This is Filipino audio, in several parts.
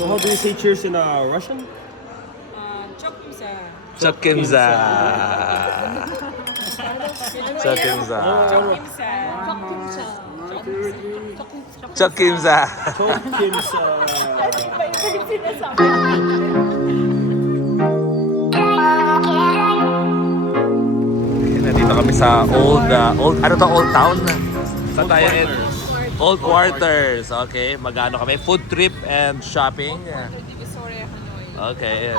So how do you say cheers in Russian? Chokimsa. Chokimza. Chokimza. Chokimza. Chokimsa. Nandito kami sa old town. Sa tayo Old Quarters. Okay, magano kami? Food trip and shopping. Okay.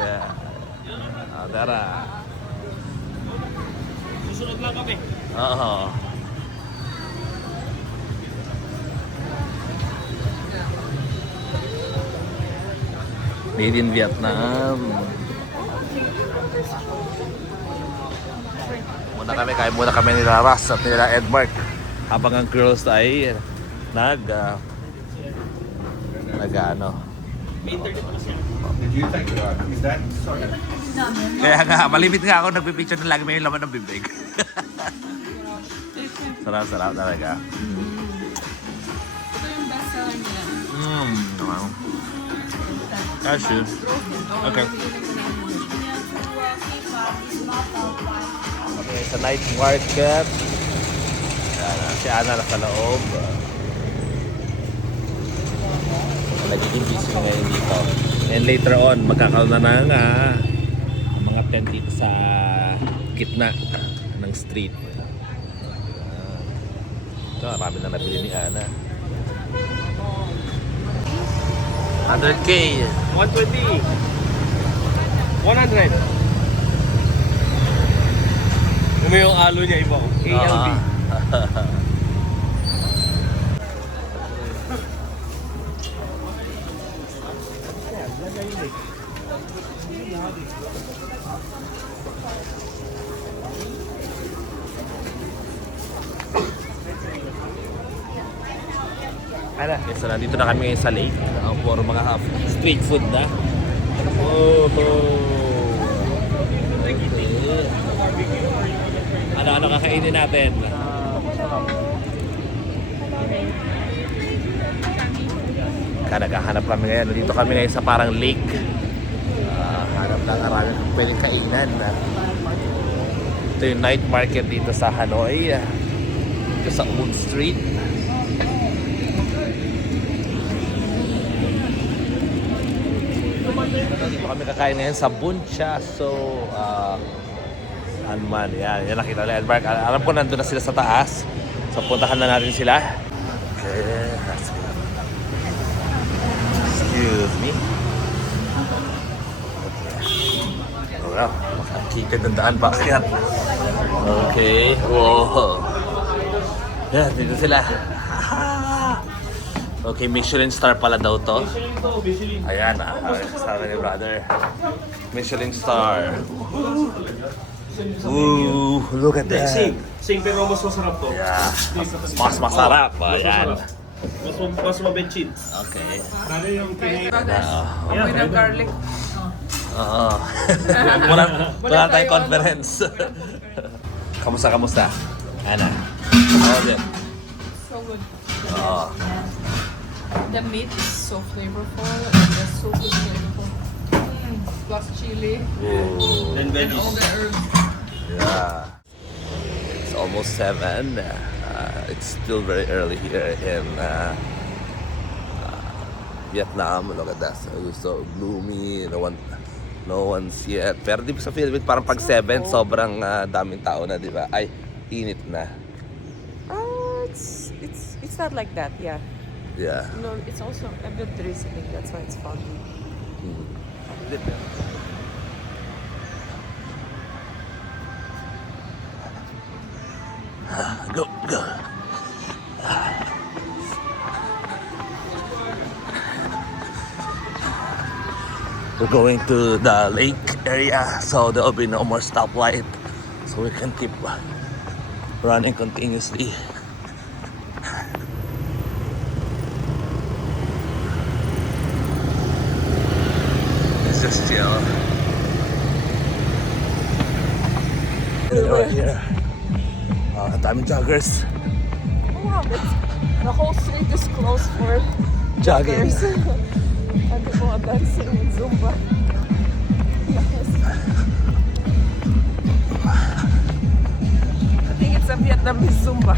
Tara. Susunod lang kami. Oo. Made in Vietnam. Kain muna kami nila Ras at nila Edmark. Habang ang girls ay nag-ano. Kaya nga, malimit nga ako, nagpipicture na lagi may laman ng bibig. Sarap talaga. Ito yung best seller nila. Wow. Cashew. Okay. Okay, sa night market. Si Ana nasa loob. Nagiging busy ngayon dito. And later on, magkakaroon na ng mga tent dito sa gitna ng street. Ito, marami na nabili ni Ana. 100K. 120. 100. Ano yung alo niya iba? ALB. Okay, so nandito na kami ngayon sa lake. Puro mga street food na. Oh. Ano kakainin natin? Naghahanap kami ngayon. Dito kami ngayon sa parang lake. Hanap ng aralan kung pwedeng kainan. Ito yung night market dito sa Hanoi. Dito sa Old Street. Dito kami kakain ngayon sa Bunchasso. Hanman. Yan nakita nila. Alam ko nandun na sila sa taas. So puntahan na natin sila. Okay. Excuse me. Wow, makakita ng daan bakit? Okay. Wow. Yan, dito sila. Okay, Michelin star pala daw to. Ayan, sabi ni brother. Michelin star. Ooh, look at that. Sing pero mas masarap to. Yeah. Mas masarap. Ayan. Mas mabetchin. Okay. Ano yung Amoy ng garlic. Oo. Wala tayong conference. Kamusta? Ana? How was it? So good. Oo. The meat is so flavorful and the soup is flavorful. Plus chili Ooh. and and all the herbs. Yeah. It's almost 7. It's still very early here in Vietnam. Look at that. So gloomy. No one's yet. Pero di ba sa Philippines parang pag 7 sobrang daming tao na, di ba? Ay, init na. It's not like that, yeah. Yeah. No, it's also a bit drizzling. That's why it's foggy. Go. We're going to the lake area, so there will be no more stoplight, so we can keep running continuously. It's just chill. Right here. Daming joggers. Oh wow, the whole street is closed for Jogging. joggers. Ano po, dancing with Zumba. I think it's a Vietnamese Zumba.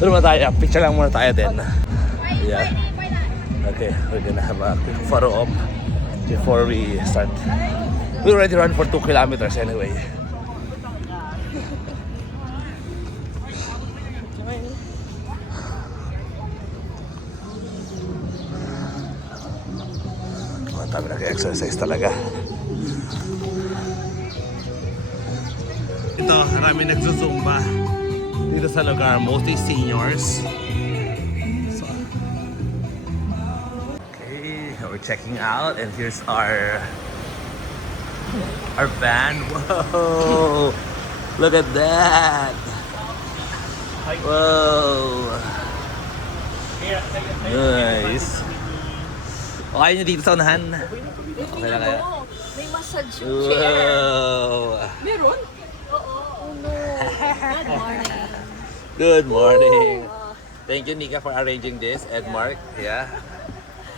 Doon muna tayo. Picture lang muna tayo din. Yeah. Okay, we're gonna have a quick photo op before we start. We already run for 2 kilometers anyway. Ang dami nag-exercise talaga. Ito, marami nagsusumba dito sa lugar, mostly seniors. So, okay, we're checking out and here's our van. Whoa! Look at that! Whoa! Nice! Okay nyo dito sa unahan? Okay lang kayo? May massage yung chair. Wow! Meron? Oh no. Good morning. Good morning! Thank you, Nika, for arranging this, and Mark. Yeah.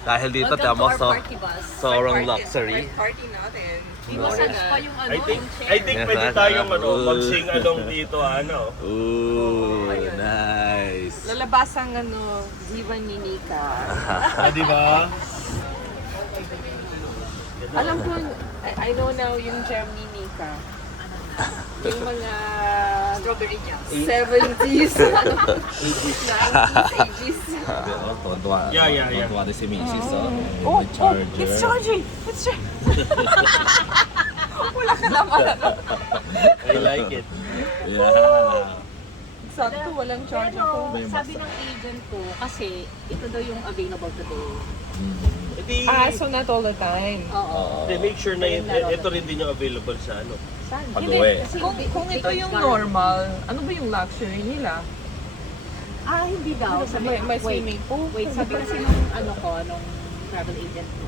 Dahil dito, Welcome to tamo, our so party bus. sobrang luxury. Party natin. Massage pa yung ano, I think yung chair. I think Yes, pwede ah, tayong sarap. mag-sing along dito ano. Ooh, nice. Lalabas ang diva ni Nika. Ah, di ba? Alam ko, I know now yung gem ni Nika. Yung mga Strawberry jam. 70s, 90s, 80s. Tuwa-tuwa. Yeah. Tuwa-tuwa din si Missy, so. Oh, may charger. it's charging! It's charging! Wala ka naman. I like it. Yeah. Sakto, walang charger ko. Pero sabi ng agent ko, kasi ito daw yung available today. Hindi, So not all the time. Oo. make sure na ito rin din yung available sa ano. Saan? Pag-uwi. Kasi Kung ito because yung garden. normal, ano ba yung luxury nila? Hindi daw. Sabi, May swimming pool? Wait, sabi kasi nung nung travel agent ko.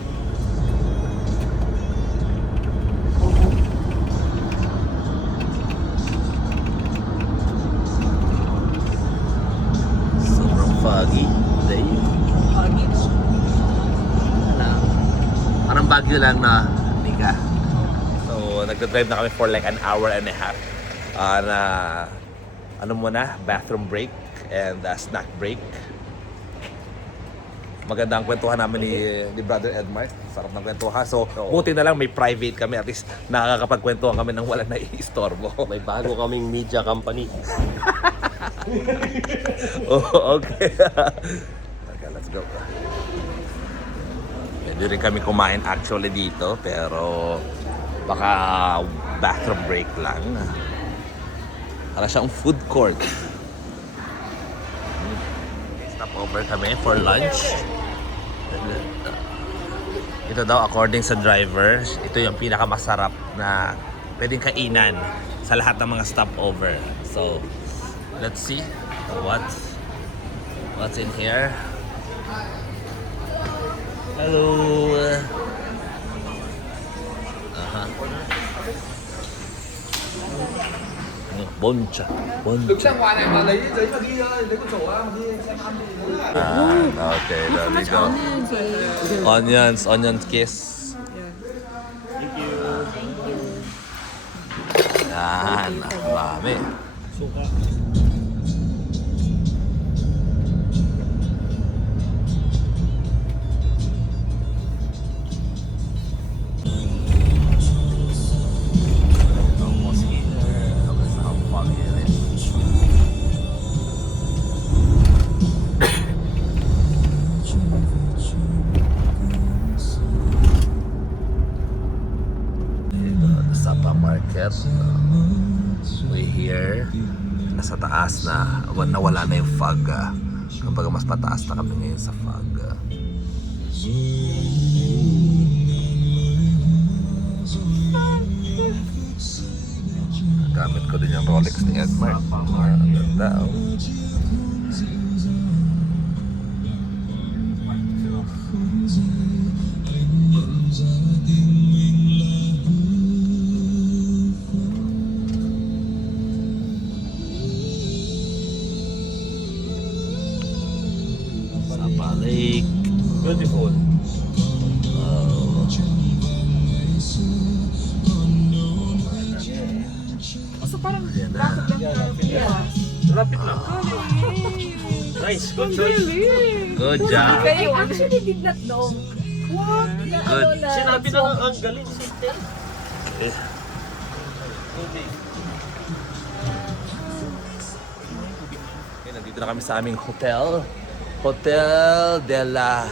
Sobrang foggy day. Parang bagyo lang na Nika. So, nagdadrive na kami for like an hour and a half. Na, ano muna, bathroom break and snack break. Maganda ang kwentuhan namin ni Brother Edmar. Sarap ng kwentuhan. So, buti na lang may private kami. At least nakakapagkwentuhan kami nang walang naiistorbo. May bago kaming media company. Oh, okay. Okay, let's go. Pwede rin kami kumain actually dito, pero baka bathroom break lang. Para siyang food court. Stop over kami for lunch. Ito daw, according sa driver, ito yung pinakamasarap na pwedeng kainan sa lahat ng mga stopover. So, let's see what's in here. Hello. Boncha. Boncha. Okay, there we go. Onions kiss. Thank you. Yan, marami. Suka. Almost here. That's how foggy it is. The Sapa Market. We here. Nasa taas na. Nawala na yung fog. Kumbaga mas mataas na kami ngayon sa fog. Gamit ko din yung Rolex ni Edmar. Ang ganda. Sapa Lake. Beautiful. Lapit lang. Nice, good choice. Good job. Kayo, Actually, did not know. What? Good. Sinabi na ang galing si Ted. Eh, Okay, nandito na kami sa aming hotel. Hotel de la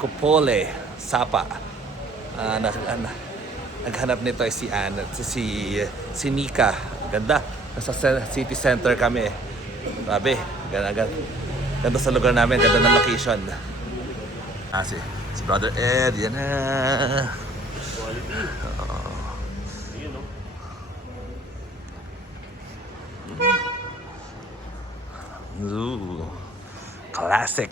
Copole, Sapa. Naghanap nito ay si Anne at si Nika. Ganda. Nasa city center kami. Grabe. Ganda sa lugar namin. Ganda ng location. Si Brother Ed. Yan na. Ayun, no? Ooh, classic.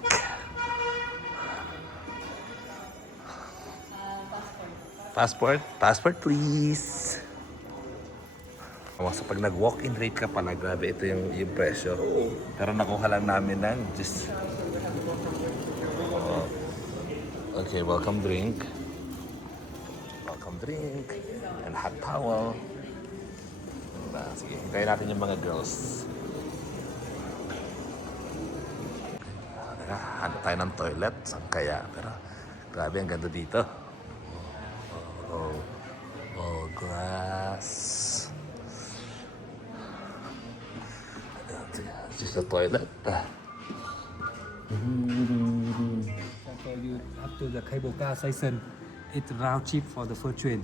Passport please. So pag nag-walk-in rate ka pala, grabe ito yung presyo. Pero nakuha lang namin ng just... Okay, welcome drink. Welcome drink. And hot towel. Sige, hintayin natin yung mga girls. Hanap tayo ng toilet. Saan kaya? Pero grabe, ang ganda dito. Oh, grass. Just a toilet. So you up to the cable car station. It's round trip for the first train,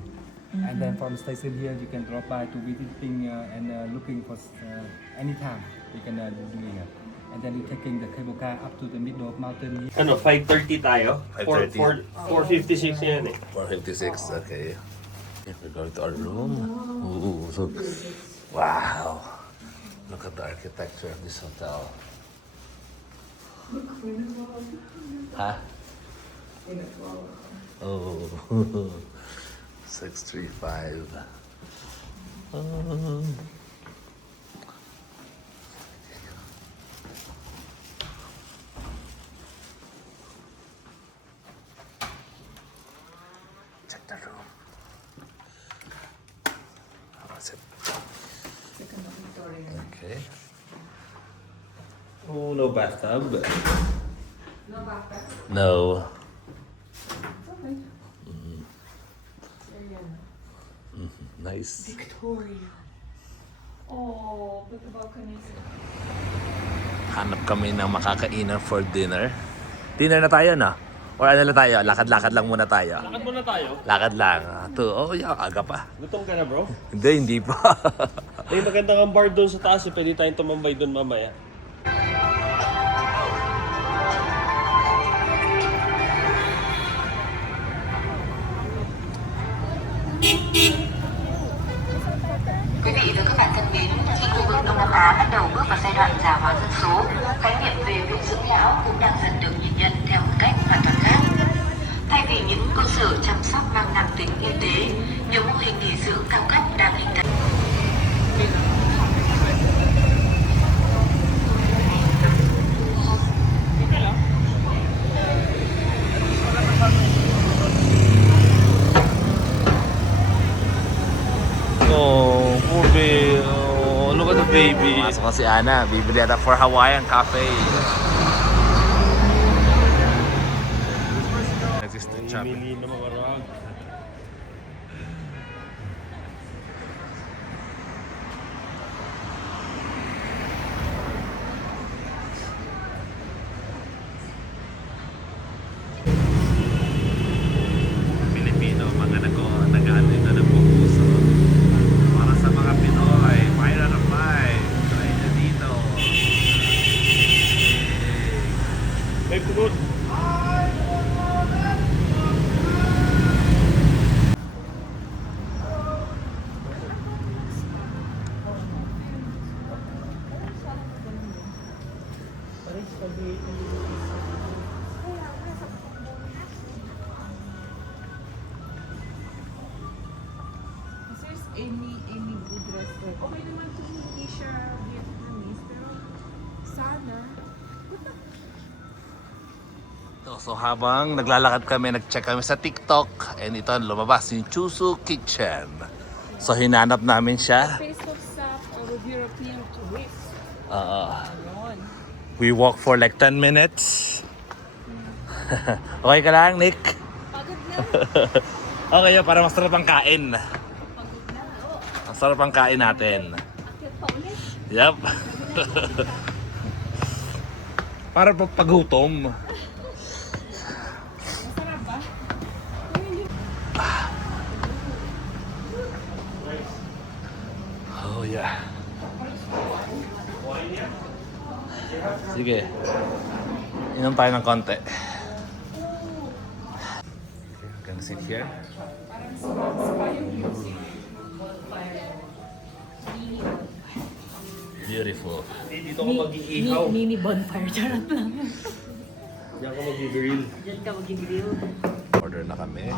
and then from station here you can drop by to visiting and looking for anytime you can doing it. And then you taking the cable car up to the middle of mountain. Ano, 5:30 tayo? 5:30. 4:56 yan eh. 456, okay. We're going to our room. Ooh, so, wow. Look at the architecture of this hotel. Huh? Oh, 635. Check the room. How is it? Okay. Oh, no bathtub. No backpack. No. Okay. Nice. Victoria. Oh, but the balcony. Hanap kami ng makakainan for dinner. Dinner na tayo, no? Or ano na tayo? Lakad-lakad lang muna tayo. Lakad muna tayo. Lakad lang. Yeah, aga pa. Gutom ka na, bro? Hindi pa. May magandang bar doon sa taas. Pwede tayong tumambay doon mamaya. Quý vị và các bạn thân mến, khi khu vực Đông Nam Á bắt đầu bước vào giai đoạn già hóa dân số, khái niệm về nuôi dưỡng lão cũng đang dần được nhìn nhận theo một cách hoàn toàn khác. Thay vì những cơ sở chăm sóc mang nặng tính y tế, nhiều mô hình nghỉ dưỡng cao cấp đang hình thành. Oh, poor baby. Oh, look at the baby. Masok na si Ana. Bibili ata for Hawaiian cafe. Mili na mga rag. Pilipino, mga nag-ano na nagpupuso. Para sa mga Pinoy, Myra na Five. Try na dito. May pugot. There's any good restaurant. Okay naman kung hindi siya Vietnamese, pero sana. So habang naglalakad kami, nag-check kami sa TikTok, and ito lumabas yung Chusu Kitchen. So hinanap namin siya. Taste of Sap of European tourists. Ayun. We walk for like 10 minutes. Okay ka lang, Nick? Pagod na. Okay yun, para masarap ang kain. Pagod na. Oo. Ang sarap ang kain natin. Akyat pa ulit. Yup. Para pagutom. Masarap ba? Oh yeah. Sige. Inom tayo ng konti. You can sit here. Beautiful. Dito ako mag-iihaw. Mini bonfire. Charot lang. Diyan ako mag-grill. Diyan ka mag-grill. Order na kami.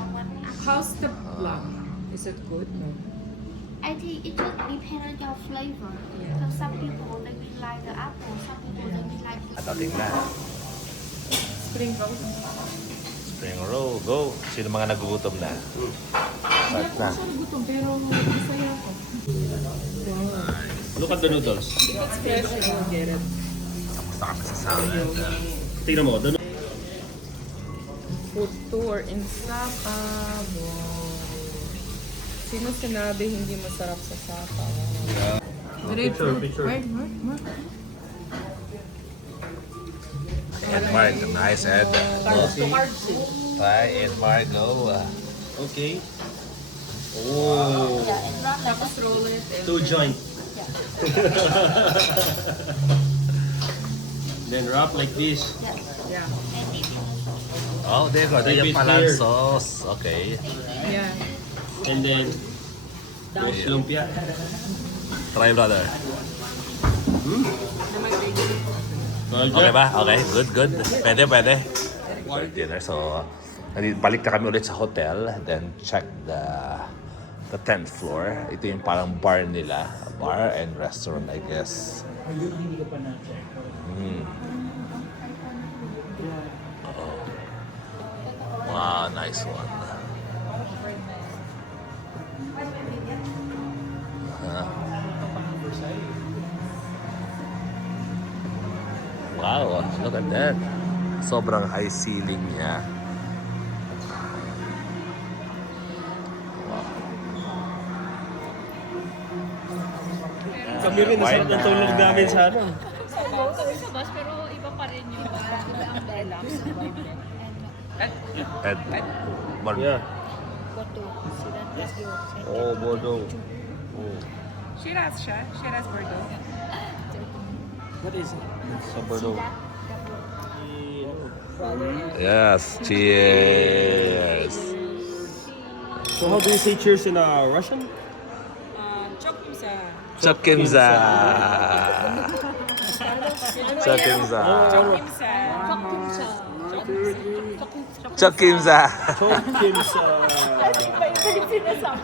How's the plum? Is it good? No. I think it just depends on your flavor. Because some people they will like the apple, some people they will like the At ating na. Spring roll. Spring roll, go. Sino mga nagugutom na? Start na. Siya nagutom pero masaya ako. Look at the noodles. If it's fresh, I will get it. Kamusta kami sa salad? Tingnan mo, doon. Food tour in Sapa. Wow. Sino sinabi hindi masarap sa Sapa? Picture. Wait. Ed Mark, nice Ed. Try Ed Mark, go. Okay. Oh. Tapos roll it. And Two joint. Then wrap like this. yeah. Oh, there you go. There yung Maybe palang here. sauce. Okay. Yeah. And then lumpia. Try, brother. Okay Okay ba? Okay, good. Pwede. For dinner. So, balik na kami ulit sa hotel. Then, check the 10th floor. Ito yung parang bar nila. Bar and restaurant, I guess. Oh. Wow, nice one. Wow, look at that. Sobrang high ceiling niya. Kami rin, nasarap ng tulog namin sa ano. Kami sa bus, pero iba pa rin yung ang deluxe. Ed. Yeah. Koto. Sila Tasyo. Oh, Bordeaux. Shiraz siya. Shiraz Bordeaux. What is it? Sa Bordeaux. Yes, cheers. So how do you say cheers in Russian? Chokimsa. Chokimza. Chokimza. Chokimsa. Chokimza. Chokimsa.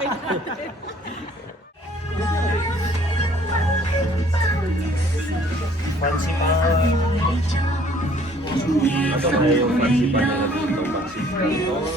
Fancy pa. Ano kaya yung fancy pa nila dito? Fancy pa. Oh.